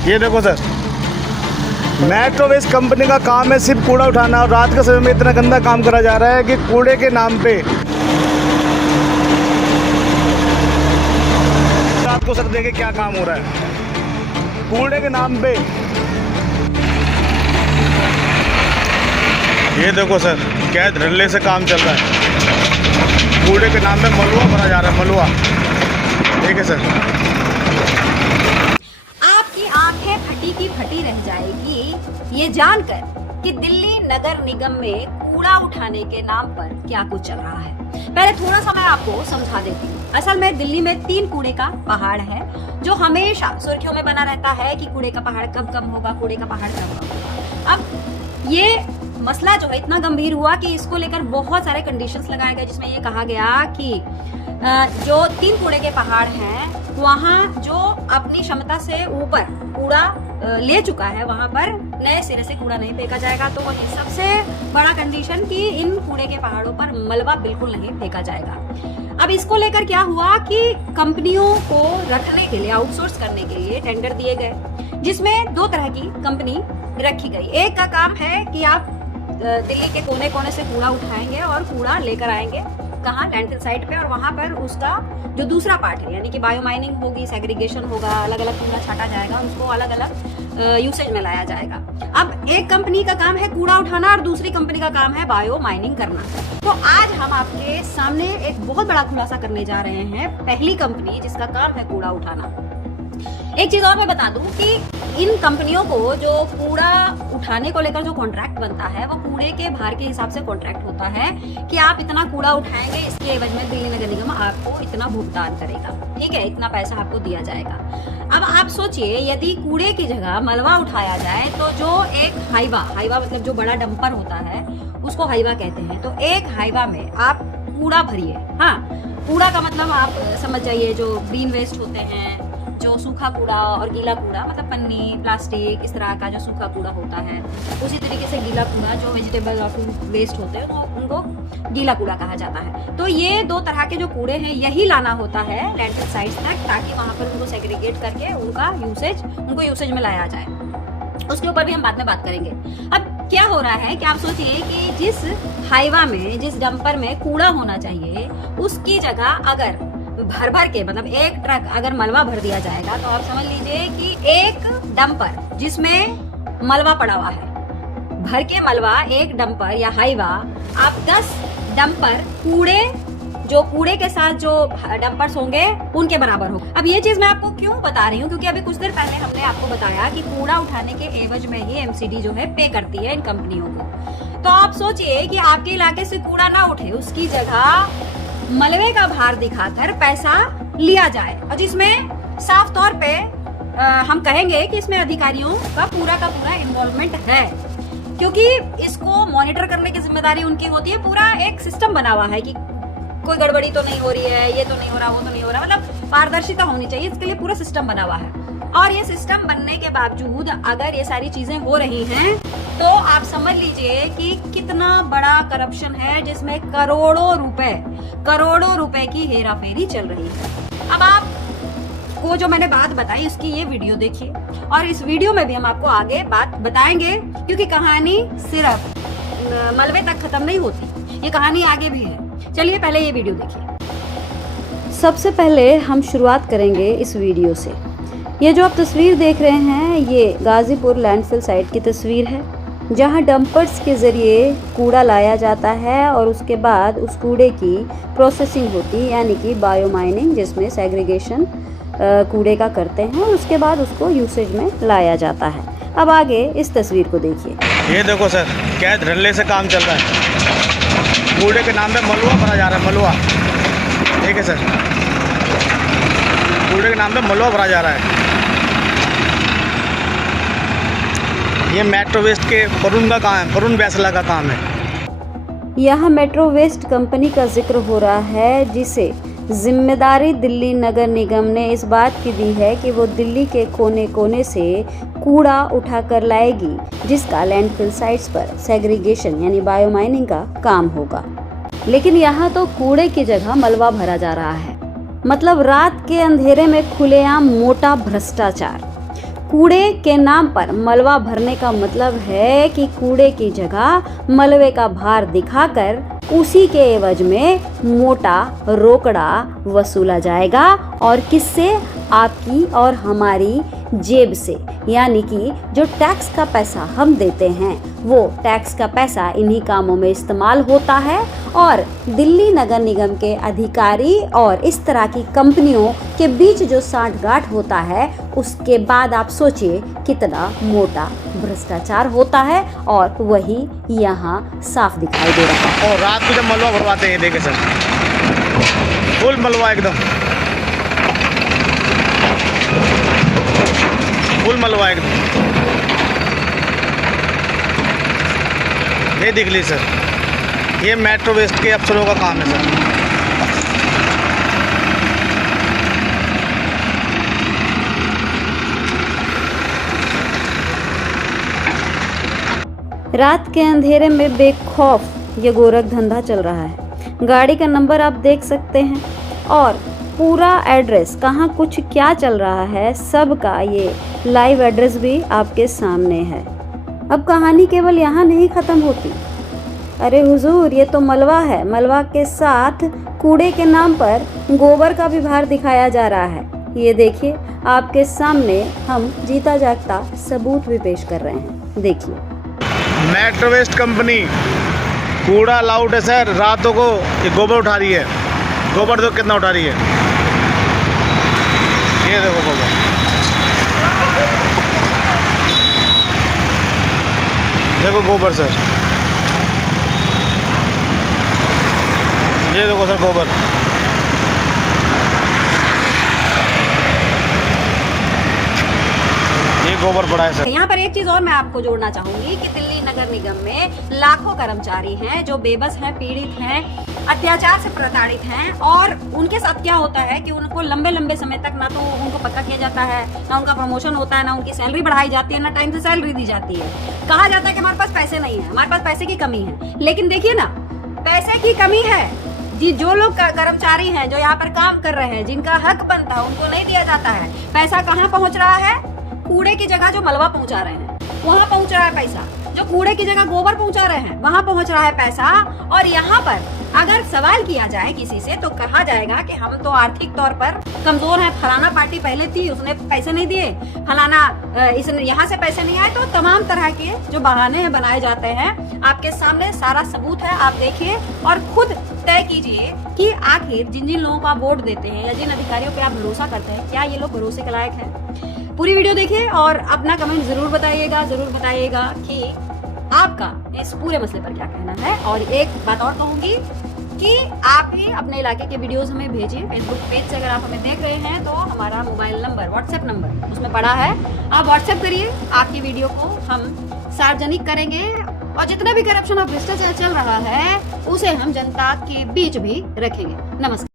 ये देखो sir, metro west company का काम है सिर्फ कूड़ा उठाना, और रात के समय में इतना गंदा काम करा जा रहा है कि कूड़े के नाम पे रात को सर देखिए क्या काम हो रहा है कूड़े के नाम पे। ये देखो सर, क्या धड़ल्ले से काम चल रहा है, कूड़े के नाम पे मलुआ भरा जा रहा है, मलुआ। ठीक है सर, आपकी आंखें फटी की फटी रह जाएगी ये जानकर कि दिल्ली नगर निगम में कूड़ा उठाने के नाम पर क्या कुछ चल रहा है। पहले थोड़ा सा मैं आपको समझा देती हूँ। असल में दिल्ली में 3 कूड़े का पहाड़ है जो हमेशा सुर्खियों में बना रहता है कि कूड़े का पहाड़ कब कम होगा, कूड़े का पहाड़ कब कम होगा। अब ये मसला जो है इतना गंभीर हुआ कि इसको लेकर बहुत सारे कंडीशंस लगाए गए, जिसमें ये कहा गया कि जो 3 कूड़े के पहाड़ हैं वहाँ जो अपनी क्षमता से ऊपर कूड़ा ले चुका है वहाँ पर नए सिरे से कूड़ा नहीं फेंका जाएगा। तो वही सबसे बड़ा कंडीशन कि इन कूड़े के पहाड़ों पर मलबा बिल्कुल नहीं फेंका जाएगा। अब इसको लेकर क्या हुआ कि कंपनियों को रखने के लिए, आउटसोर्स करने के लिए टेंडर दिए गए, जिसमें 2 तरह की कंपनी रखी गई। एक का काम है कि आप दिल्ली के कोने कोने से कूड़ा उठाएंगे और कूड़ा लेकर आएंगे कहाँ, लैंडफिल साइट पे, और वहां पर उसका जो दूसरा पार्ट है यानी कि बायो माइनिंग होगी, सेग्रीगेशन होगा, अलग अलग कूड़ा छाटा जाएगा, उसको अलग अलग यूसेज में लाया जाएगा। अब एक कंपनी का काम है कूड़ा उठाना और दूसरी कंपनी का काम है बायो माइनिंग करना। तो आज हम आपके सामने एक बहुत बड़ा खुलासा करने जा रहे हैं। पहली कंपनी जिसका काम है कूड़ा उठाना। एक चीज और मैं बता दूं कि इन कंपनियों को जो कूड़ा उठाने को लेकर जो कॉन्ट्रैक्ट बनता है वो कूड़े के भार के हिसाब से कॉन्ट्रैक्ट होता है कि आप इतना कूड़ा उठाएंगे, इसके एवज में दिल्ली नगर निगम आपको इतना भुगतान करेगा। ठीक है, इतना पैसा आपको दिया जाएगा। अब आप सोचिए यदि कूड़े की जगह मलबा उठाया जाए तो जो एक हाईवा मतलब जो बड़ा डंपर होता है उसको हाईवा कहते हैं। तो एक हाईवा में आप कूड़ा भरिए। हाँ, कूड़ा का मतलब आप समझ जाइए जो ग्रीन वेस्ट होते हैं, जो सूखा कूड़ा और गीला कूड़ा, मतलब पन्नी, प्लास्टिक, इस तरह का जो सूखा कूड़ा होता है। उसी तरीके से गीला कूड़ा जो वेजिटेबल और फ्रूट वेस्ट होते हैं तो उनको गीला कूड़ा कहा जाता है। तो ये 2 तरह के जो कूड़े हैं यही लाना होता है लैंडफिल साइट्स तक, ताकि वहां पर उनको सेग्रीगेट करके उनको यूसेज में लाया जाए। उसके ऊपर भी हम बाद में बात करेंगे। अब क्या हो रहा है कि आप सोचिए कि जिस हाईवा में, जिस डंपर में कूड़ा होना चाहिए उसकी जगह अगर भर के, मतलब एक ट्रक अगर मलबा भर दिया जाएगा तो आप समझ लीजिए कि एक डंपर जिसमें मलबा पड़ा हुआ है, भर के मलबा एक डंपर या हाईवा, आप 10 डंपर कूड़े के साथ जो डंपर्स होंगे उनके बराबर होगा। अब ये चीज मैं आपको क्यों बता रही हूँ, क्योंकि अभी कुछ देर पहले हमने आपको बताया कि कूड़ा उठाने के एवज में ही एमसीडी जो है पे करती है इन कंपनियों को। तो आप सोचिए कि आपके इलाके से कूड़ा ना उठे, उसकी जगह मलबे का भार दिखाकर पैसा लिया जाए, और जिसमें साफ तौर पे हम कहेंगे कि इसमें अधिकारियों का पूरा इन्वॉल्वमेंट है, क्योंकि इसको मॉनिटर करने की जिम्मेदारी उनकी होती है। पूरा एक सिस्टम बना हुआ है कि कोई गड़बड़ी तो नहीं हो रही है, ये तो नहीं हो रहा, वो तो नहीं हो रहा, मतलब पारदर्शिता होनी चाहिए, इसके लिए पूरा सिस्टम बना हुआ है। और ये सिस्टम बनने के बावजूद अगर ये सारी चीजें हो रही हैं तो आप समझ लीजिए कि कितना बड़ा करप्शन है, जिसमें करोड़ों रुपए की हेराफेरी चल रही है। अब आपको जो मैंने बात बताई उसकी ये वीडियो देखिए, और इस वीडियो में भी हम आपको आगे बात बताएंगे, क्योंकि कहानी सिर्फ मलबे तक खत्म नहीं होती, ये कहानी आगे भी है। चलिए पहले ये वीडियो देखिए। सबसे पहले हम शुरुआत करेंगे इस वीडियो से। ये जो आप तस्वीर देख रहे हैं ये गाजीपुर लैंडफिल साइट की तस्वीर है, जहां डंपर्स के ज़रिए कूड़ा लाया जाता है और उसके बाद उस कूड़े की प्रोसेसिंग होती है, यानी कि बायो माइनिंग, जिसमें सेग्रीगेशन कूड़े का करते हैं और उसके बाद उसको यूसेज में लाया जाता है। अब आगे इस तस्वीर को देखिए। ये देखो सर, क्या धड़ल्ले से काम चल रहा है, कूड़े के नाम पे मलुआ भरा जा रहा है, मलुआ। ठीक है सर, कूड़े के नाम पे मलुआ भरा जा रहा है। ये मेट्रो वेस्ट के वरुण बैसला का काम है। यहाँ मेट्रो वेस्ट कंपनी का जिक्र हो रहा है, जिसे जिम्मेदारी दिल्ली नगर निगम ने इस बात की दी है कि वो दिल्ली के कोने कोने से कूड़ा उठाकर लाएगी, जिसका लैंडफिल साइट्स पर सेग्रीगेशन यानी बायो माइनिंग का काम होगा। लेकिन यहाँ तो कूड़े की जगह मलबा भरा जा रहा है, मतलब रात के अंधेरे में खुलेआम मोटा भ्रष्टाचार। कूड़े के नाम पर मलबा भरने का मतलब है कि कूड़े की जगह मलबे का भार दिखाकर उसी के एवज में मोटा रोकड़ा वसूला जाएगा। और किससे? आपकी और हमारी जेब से। यानी कि जो टैक्स का पैसा हम देते हैं वो टैक्स का पैसा इन्हीं कामों में इस्तेमाल होता है। और दिल्ली नगर निगम के अधिकारी और इस तरह की कंपनियों के बीच जो साठगांठ होता है, उसके बाद आप सोचिए कितना मोटा भ्रष्टाचार होता है। और वही यहाँ साफ दिखाई दे रहा है। और रात को जब मलबा भरवाते हैं, देखे सर, फुल मलबा, एकदम फुल मलबा एकदम। ये देख लीजिए सर, ये मेट्रो वेस्ट के अफसरों का काम है सर। रात के अंधेरे में बेखौफ ये गोरख धंधा चल रहा है। गाड़ी का नंबर आप देख सकते हैं और पूरा एड्रेस, कहाँ कुछ क्या चल रहा है, सब का ये लाइव एड्रेस भी आपके सामने है। अब कहानी केवल यहाँ नहीं ख़त्म होती। अरे हुजूर, ये तो मलबा है। मलबा के साथ कूड़े के नाम पर गोबर का भी भार दिखाया जा रहा है। ये देखिए, आपके सामने हम जीता जागता सबूत भी पेश कर रहे हैं। देखिए, मेट्रो वेस्ट कंपनी कूड़ा अलाउड है सर। रातों को ये गोबर उठा रही है। गोबर तो कितना उठा रही है, ये देखो गोबर। देखो गोबर सर, ये देखो सर गोबर। ये गोबर पड़ा है सर। यहाँ पर एक चीज और मैं आपको जोड़ना चाहूंगी कि दिल्ली नगर निगम में लाखों कर्मचारी हैं जो बेबस हैं, पीड़ित हैं, अत्याचार से प्रताड़ित हैं। और उनके साथ क्या होता है कि उनको लंबे लंबे समय तक ना तो उनको पक्का किया जाता है, ना उनका प्रमोशन होता है, ना उनकी सैलरी बढ़ाई जाती है, ना टाइम से सैलरी दी जाती है। कहा जाता है कि हमारे पास पैसे नहीं है, हमारे पास पैसे की कमी है। लेकिन देखिए ना, पैसे की कमी है जी, जो लोग कर्मचारी हैं, जो यहाँ पर काम कर रहे हैं, जिनका हक बनता है, उनको नहीं दिया जाता है। पैसा कहाँ पहुँच रहा है? कूड़े की जगह जो मलबा पहुंचा रहे हैं वहां पहुंच रहा है पैसा। जो कूड़े की जगह गोबर पहुंचा रहे हैं वहां पहुंच रहा है पैसा। और यहाँ पर अगर सवाल किया जाए किसी से तो कहा जाएगा कि हम तो आर्थिक तौर पर कमजोर हैं, फलाना पार्टी पहले थी, उसने पैसे नहीं दिए, फलाना इसने यहाँ से पैसे नहीं आए। तो तमाम तरह के जो बहाने हैं बनाए जाते हैं। आपके सामने सारा सबूत है, आप देखिए और खुद तय कीजिए कि आखिर जिन जिन लोगों को आप वोट देते हैं या जिन अधिकारियों पे आप भरोसा करते हैं, क्या ये लोग भरोसे के लायक हैं? पूरी वीडियो देखिए और अपना कमेंट जरूर बताइएगा कि आपका इस पूरे मसले पर क्या कहना है। और एक बात और कहूंगी कि आप भी अपने इलाके के वीडियोस हमें भेजिए। फेसबुक पेज से अगर आप हमें देख रहे हैं तो हमारा मोबाइल नंबर, व्हाट्सएप नंबर उसमें पड़ा है, आप व्हाट्सएप करिए। आपकी वीडियो को हम सार्वजनिक करेंगे और जितना भी करप्शन और भ्रष्टाचार चल रहा है उसे हम जनता के बीच भी रखेंगे। नमस्कार।